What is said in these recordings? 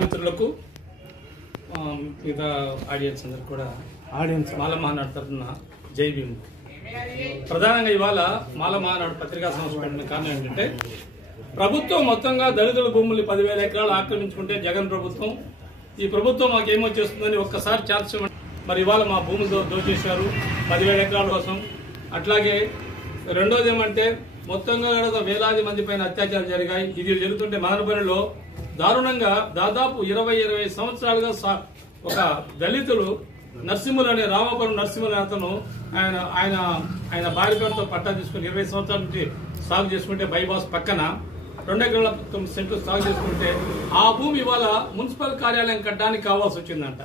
మిత్రులకు మిగతా ఆడియన్స్ అందరికి కూడా మాల మహానాడు తరఫున జై భీమ్. ప్రధానంగా ఇవాళ మాల మహానాడు పత్రికా సంస్థ పెట్టిన కారణం ఏంటంటే, ప్రభుత్వం మొత్తంగా దళితుల భూములు 10,000 ఎకరాలు ఆక్రమించుకుంటే జగన్ ప్రభుత్వం ఈ ప్రభుత్వం మాకేమో చేస్తుందని ఒక్కసారి ఛాన్స్ మరి ఇవాళ మా భూములు దోచేశారు 10,000 ఎకరాల కోసం. అట్లాగే రెండోది ఏమంటే, మొత్తంగా వేలాది మంది పైన అత్యాచారాలు జరిగాయి. ఇది జరుగుతుంటే మదనపల్లిలో దారుణంగా దాదాపు 20 సంవత్సరాలుగా ఒక దళితులు నరసింహులు అనే రామాపురం నరసింహులు అతను ఆయన భార్య పేరుతో పట్టా తీసుకుని 20 సంవత్సరాల నుంచి సాగు చేసుకుంటే బైపాస్ పక్కన 2 ఎకరాల 9 సెంట్లు సాగు చేసుకుంటే ఆ భూమి ఇవాళ మున్సిపల్ కార్యాలయం కట్టడానికి కావాల్సి వచ్చిందంట.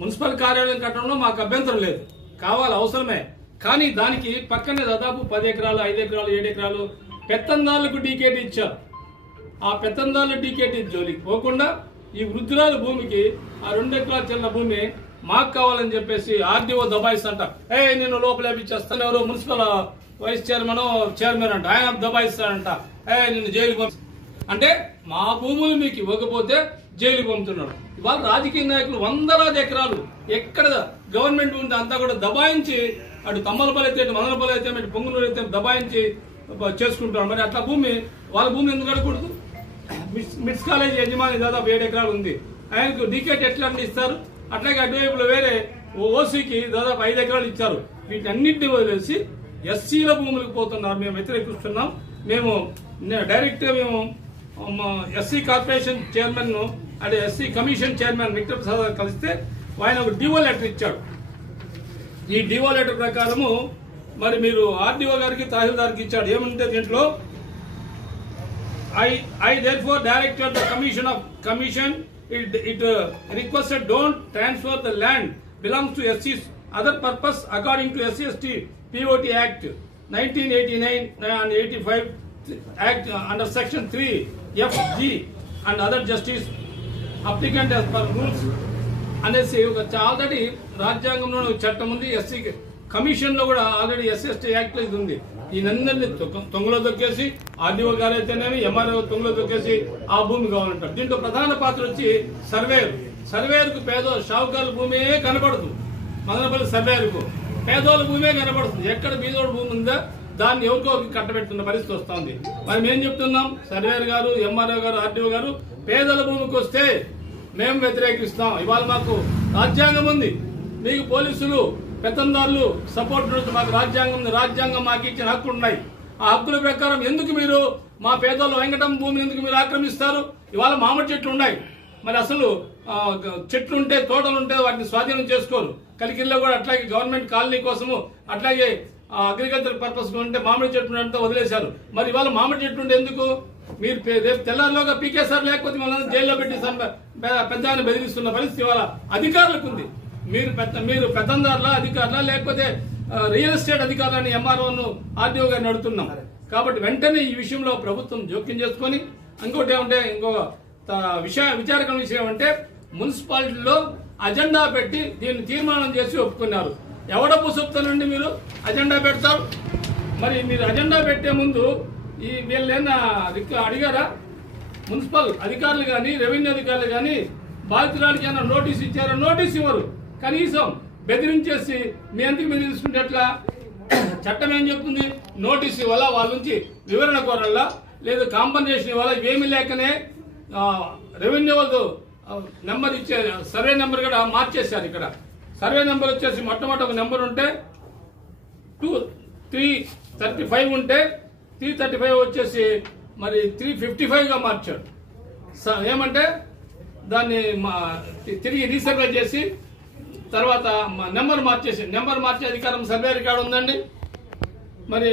మున్సిపల్ కార్యాలయం కట్టడంలో మాకు అభ్యంతరం లేదు, కావాలి, అవసరమే. కానీ దానికి పక్కనే దాదాపు 10 ఎకరాలు 5 ఎకరాలు 7 ఎకరాలు పెత్తందారులకు డీకేటీ ఇచ్చారు. ఆ పెత్తందారుల డీకేటీ జోలికి పోకుండా ఈ వృద్ధురాల భూమికి ఆ 2 ఎకరాల చిన్న భూమి మాకు కావాలని చెప్పేసి ఆర్డీఓ దబాయిస్తంట. నేను లోపలేపిచ్చేస్తాను, ఎవరో మున్సిపల్ వైస్ చైర్మన్ అంట, ఆయన దబాయిస్తాడంట, నిన్ను జైలు అంటే మా భూములు మీకు ఇవ్వకపోతే జైలు పంపుతున్నాడు. ఇవాళ రాజకీయ నాయకులు వందలాది ఎకరాలు ఎక్కడ గవర్నమెంట్ ఉంది అంతా కూడా దబాయించి, అటు తమ్మలపల్లి అయితే మదనపల్లి అయితే ఇటు పొంగునూరు అయితే దబాయించి చేసుకుంటున్నారు. మరి అట్లా వాళ్ళ భూమి ఎందుకు అడగకూడదు? మిడ్స్ కాలేజ్ యజమాని దాదాపు 7 ఎకరాలు ఉంది, ఆయనకు డీకేట్ ఎట్లా ఇస్తారు? అట్లాగే అటువైపులో వేరే ఓసీకి దాదాపు 5 ఎకరాలు ఇచ్చారు. వీటన్నింటినీ వదిలేసి ఎస్సీల భూములకు పోతున్నారు. మేము వ్యతిరేకిస్తున్నాం. మేము డైరెక్ట్ మేము ఎస్సీ కార్పొరేషన్ చైర్మన్ అదే SC commission chairman Victor Prasad కలిస్తే ఆయన ఒక డివో లెటర్ ఇచ్చాడు. ఈ డివో లెటర్ ప్రకారము మరి మీరు ఆర్డీఓ గారికి తహసీల్దార్కి ఇచ్చాడు. ఏమంటే దీంట్లో I therefore directed the commission it requested don't transfer the land belongs to SC's other purpose according to SC/ST POT Act 1989 and 85 Act under section 3 FG and other justice applicant as per rules అనేసి already రాజ్యాంగంలో చట్టం ఉంది. SC commission లో కూడా already SC/ST act లో ఇది ఉంది. ఈయనందరినీ తొంగలో దొక్కేసి RDO గారు అయితేనేమి ఎంఆర్ఓ తొంగలో దొక్కేసి ఆ భూమి కావాలంటారు. దీంట్లో ప్రధాన పాత్ర వచ్చి సర్వేయర్ కు షావుకారుల భూమే కనబడదు. మదనపల్లి సర్వేయర్ కు పేదోళ్ళ భూమే కనబడుతుంది. ఎక్కడ బీదోడు భూమి ఉందా దాన్ని ఎవరికో కట్టబెట్టుకున్న పరిస్థితి వస్తుంది. మనం ఏం చెప్తున్నాం? సర్వేయర్ గారు, ఎంఆర్ఓ గారు, ఆర్డీఓ గారు పేదల భూమికి వస్తే మేము వ్యతిరేకిస్తాం. ఇవాళ మాకు రాజ్యాంగం ఉంది, మీకు పోలీసులు పెత్తందారులు సపోర్ట్ నుంచి మాకు రాజ్యాంగం ఉంది. రాజ్యాంగం మాకు ఇచ్చిన హక్కులు ఉన్నాయి. ఆ హక్కుల ప్రకారం ఎందుకు మీరు మా పేదోళ్ళ వెంకటం భూమిని ఎందుకు మీరు ఆక్రమిస్తారు? ఇవాళ మామిడి చెట్లు ఉన్నాయి, మరి అసలు చెట్లుంటే తోటలుంటే వాటిని స్వాధీనం చేసుకోరు. కలికిల్లో కూడా అట్లాగే గవర్నమెంట్ కాలనీ కోసము అట్లాగే అగ్రికల్చర్ పర్పస్ ఉంటే మామిడి చెట్లు అంతా వదిలేశారు. మరి ఇవాళ మామిడి చెట్లు ఉంటే ఎందుకు మీరు రేపు తెల్లారిలోగా పీకేసారు, లేకపోతే మళ్ళీ జైల్లో పెట్టి పెద్ద ఆయన బెదిరిస్తున్న పరిస్థితి ఇవాళ అధికారులకు ఉంది. మీరు పెత్తందారులా అధికారులా లేకపోతే రియల్ ఎస్టేట్ అధికారులని ఎంఆర్ఓను ఆర్డీఓ గారిని అడుగుతున్నాం. కాబట్టి వెంటనే ఈ విషయంలో ప్రభుత్వం జోక్యం చేసుకుని ఇంకోటి ఏమంటే విచారకరమైన విషయం అంటే మున్సిపాలిటీలో అజెండా పెట్టి దీన్ని తీర్మానం చేసి ఒప్పుకున్నారు. ఎవడప్పు చెప్తానండి మీరు అజెండా పెడతారు? మరి మీరు అజెండా పెట్టే ముందు ఈ వీళ్ళేనా అడిగారా? మున్సిపల్ అధికారులు కానీ రెవెన్యూ అధికారులు కానీ బాధితురాలకి ఏమైనా నోటీస్ ఇచ్చారో? నోటీస్ ఇవ్వరు. కనీసం బెదిరించేసి మీ ఎందుకు బెదిరిస్తుంటే ఎట్లా? చట్టం ఏం చెప్తుంది? నోటీస్ ఇవ్వాలా, వాళ్ళ నుంచి వివరణ కోరాలా, లేదు కాంపన్సేషన్ ఇవ్వాలా. ఇవేమి లేకనే రెవెన్యూ వాళ్ళు నెంబర్ ఇచ్చే సర్వే నెంబర్ కూడా మార్చేశారు. ఇక్కడ సర్వే నెంబర్ వచ్చేసి మొట్టమొదటి ఒక నెంబర్ ఉంటే 335 ఉంటే 335 వచ్చేసి మరి 355 గా మార్చాడు. ఏమంటే దాన్ని తిరిగి రీసర్వే చేసి తర్వాత నెంబర్ మార్చే అధికారం సర్వే రికార్డు ఉందండి. మరి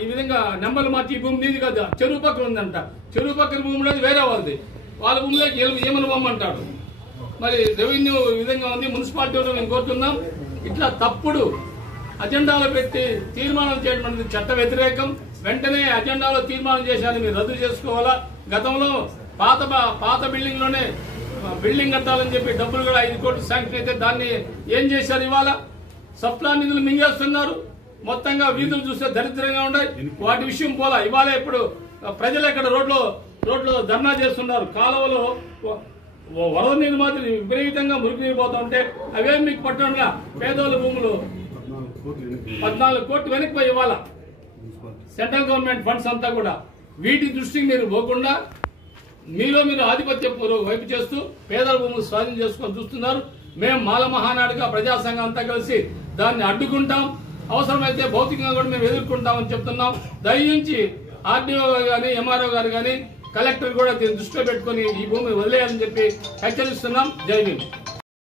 ఈ విధంగా నెంబర్లు మార్చి ఈ భూమి నీది కదా, చెరువు పక్కన ఉందంట. చెరువు పక్కన భూమి అనేది వేరే వాళ్ళది, వాళ్ళ భూమిలోకి ఏమని బొమ్మంటాడు. మరి రెవెన్యూ ఈ విధంగా ఉంది. మున్సిపాలిటీలో మేము కోరుతున్నాం, ఇట్లా తప్పుడు అజెండాలో పెట్టి తీర్మానం చేయడం అనేది చట్ట వ్యతిరేకం. వెంటనే అజెండాలో తీర్మానం చేశారని మీరు రద్దు చేసుకోవాలా. గతంలో పాత బిల్డింగ్ లోనే బిల్డింగ్ కట్టాలని చెప్పి డబ్బులు కూడా 5 కోట్లు శాంక్షన్ అయితే దాన్ని ఏం చేశారు? ఇవాళ సప్లా నిధులు మింగేస్తున్నారు. మొత్తంగా వీధులు చూస్తే దరిద్రంగా ఉన్నాయి. వాటి విషయం పోలా. ఇవాళ ఇప్పుడు ప్రజలు ఎక్కడ రోడ్లో ధర్నా చేస్తున్నారు. కాలువలో వరద నీరు మాత్రం విపరీతంగా మురికి నీరు పోతా ఉంటే అవేం మీకు పట్టణంగా పేదోళ్ళ భూములు 14 కోట్లు వెనక్కి పోయి ఇవ్వాలా సెంట్రల్ గవర్నమెంట్ ఫండ్స్ అంతా కూడా. వీటి దృష్టికి మీరు పోకుండా మీరు ఆధిపత్య వైపు చేస్తూ పేదల భూములు స్వాధీనం చేసుకొని చూస్తున్నారు. మేము మాల మహానాడుగా ప్రజా సంఘం అంతా కలిసి దాన్ని అడ్డుకుంటాం, అవసరమైతే భౌతికంగా కూడా మేము ఎదుర్కొంటామని చెప్తున్నాం. దయించి ఆర్డీఓ గాని ఎంఆర్ఓ గారు గాని కలెక్టర్ కూడా దీన్ని దృష్టిలో పెట్టుకుని ఈ భూమిని వదిలేయాలని చెప్పి హెచ్చరిస్తున్నాం. జై భీమ్.